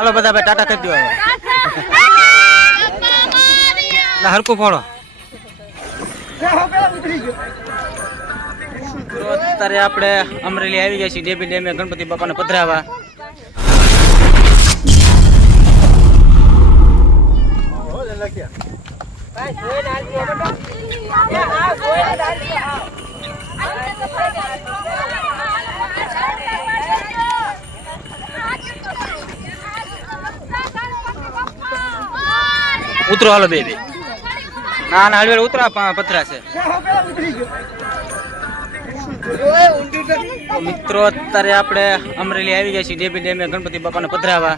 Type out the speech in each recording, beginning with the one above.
હાલો બધા ભાઈ ટાટા કરી દો હવે. એટલે હરકું ફોડો. તો અત્યારે આપણે અમરેલી આવી ગયા છીએ ડેબી ડેમે ગણપતિ બાપાને પધરાવા. ઉતરો, હાલો બે બે ના ના હળવેળ ઉતરા પથરા છે. મિત્રો, અત્યારે આપણે અમરેલી આવી જાય છીએ ડેબી ડેમે ગણપતિ બાપાને પધરાવા.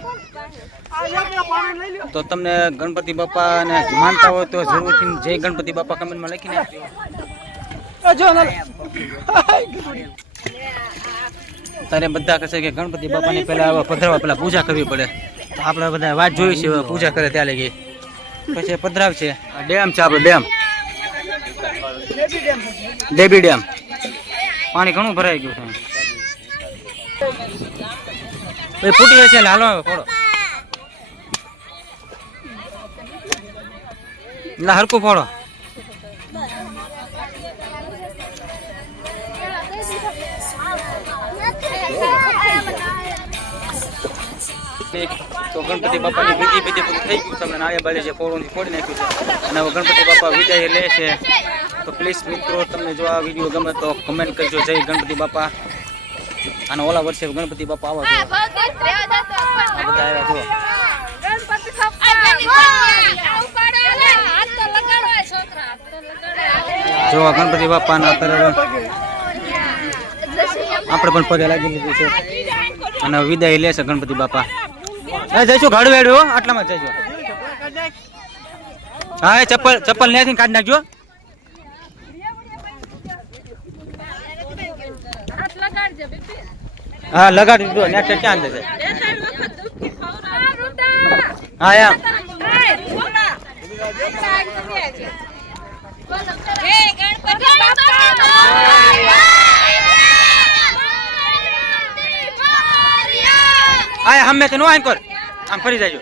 તો તમને ગણપતિ બાપાને માનતા હોય તો જરૂરથી જય ગણપતિ બાપા કમેન્ટમાં લખી નાખજો. તારે બધા કહેશે કે ગણપતિ બાપાની પહેલા પધરાવા, પહેલા પૂજા કરવી પડે. તો આપણે બધા વાત જોઈ છે પૂજા કરે ત્યાં લગી. પછી પધરાવ છે. ડેમ છે આપણે, ડેમ. ડેબી ડેમ. પાણી ઘણું ભરાઈ ગયું છે. એ ફૂટી એટલે હાલો હવે ફોડો. એટલે હરકું ફોડો. તો ગણપતિ બાપાની વિધિ વિધિ પૂરી થઈ ગયું. તમને નાળિયા બાળે છે ફોડું ફોડી નાખ્યું છે. અને હવે ગણપતિ બાપા વિદાય લે છે. તો પ્લીઝ મિત્રો તમને જો આ વીડિયો ગમે તો કમેન્ટ કરજો. જય ગણપતિ બાપા. અને ઓલા વર્ષે ગણપતિ બાપા આવા છો બધા આવ્યા છો જો. ગણપતિ ગણપતિ બાપાના અત્યારે આપણે પણ પગે લાગી લીધું છે. અને વિદાય વિદાય લેશે ગણપતિ બાપા. એ જઈશું ઘડવેડ્યો આટલામાં જ જઈજો હા, એ ચપ્પલ ચપ્પલ ન્યાથી કાઢી નાખજો. હા, લગાડી દો નેટ ક્યાં લેશે હા, એમ. હા હમે તો નો આમ કર આમ ફરી જાજો.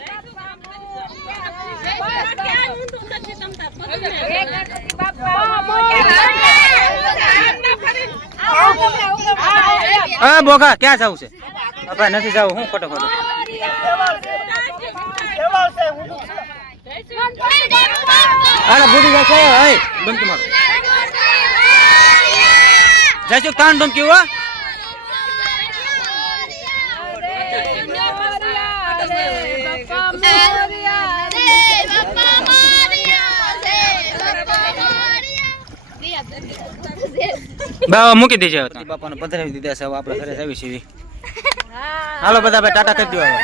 હા બોગા ક્યાં જવું છે? હા, ભાઈ નથી જવું. હું ખોટો ખોટો? અરે બુડી જશે હે બંધ મારો જઈશું કાન ડોમ કેવું બા મૂકી દેજો બાપાને પધરાવી દીધા છે હવે આપણે ઘરે આવી છીએ હાલો બધા ભાઈ ટાટા કરી દો હવે.